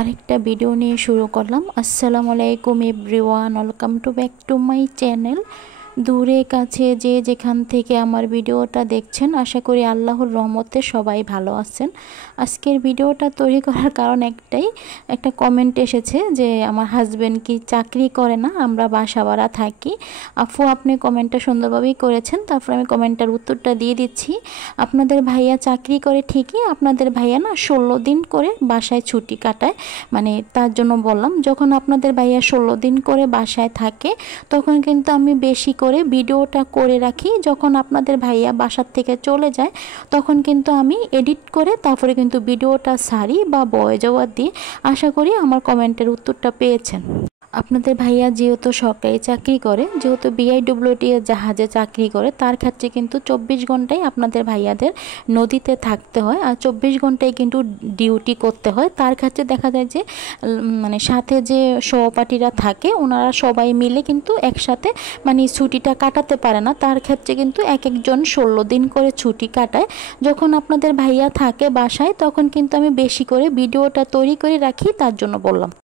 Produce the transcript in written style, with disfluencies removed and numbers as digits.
আরেকটা ভিডিও নিয়ে শুরু করলাম। আসসালামু আলাইকুম everyone, welcome to back to my channel. দূরে কাছে যে যেখান থেকে আমার ভিডিওটা দেখছেন, আশা করি আল্লাহর রহমতে সবাই ভালো আছেন। আজকের ভিডিওটা তৈরি করার কারণ একটাই, একটা কমেন্ট এসেছে যে আমার হাজব্যান্ড কি চাকরি করে না, আমরা বাসা ভাড়া থাকি। আপু আপনি কমেন্টটা সুন্দরভাবেই করেছেন, তারপর আমি কমেন্টটার উত্তরটা দিয়ে দিচ্ছি। আপনাদের ভাইয়া চাকরি করে ঠিকই, আপনাদের ভাইয়া না 16 দিন করে বাসায় ছুটি কাটায়, মানে তার জন্য বললাম, যখন আপনাদের ভাইয়া 16 দিন করে বাসায় থাকে তখন কিন্তু আমি বেশি করে ভিডিওটা করে রাখি। যখন আপনাদের ভাইয়া বাসার থেকে চলে যায় তখন কিন্তু আমি এডিট করে তারপরে কিন্তু ভিডিওটা সারি বা ভয়েস ওভার দিই। আশা করি আমার কমেন্টের উত্তরটা পেয়েছেন। আপনাদের ভাইয়া যেহেতু সরকারি চাকরি করে, যেহেতু বিআইডব্লিউটি এর জাহাজে চাকরি করে, তার ক্ষেত্রে কিন্তু 24 ঘন্টাই আপনাদের ভাইয়াদের নদীতে থাকতে হয়, আর 24 ঘন্টায় কিন্তু ডিউটি করতে হয়। তার ক্ষেত্রে দেখা যায় যে মানে সাথে যে সহপাঠীরা থাকে ওনারা সবাই মিলে কিন্তু একসাথে মানে ছুটিটা কাটাতে পারে না। তার ক্ষেত্রে কিন্তু এক একজন 16 দিন করে ছুটি কাটায়। যখন আপনাদের ভাইয়া থাকে বাসায় তখন কিন্তু আমি বেশি করে ভিডিওটা তৈরি করে রাখি, তার জন্য বললাম।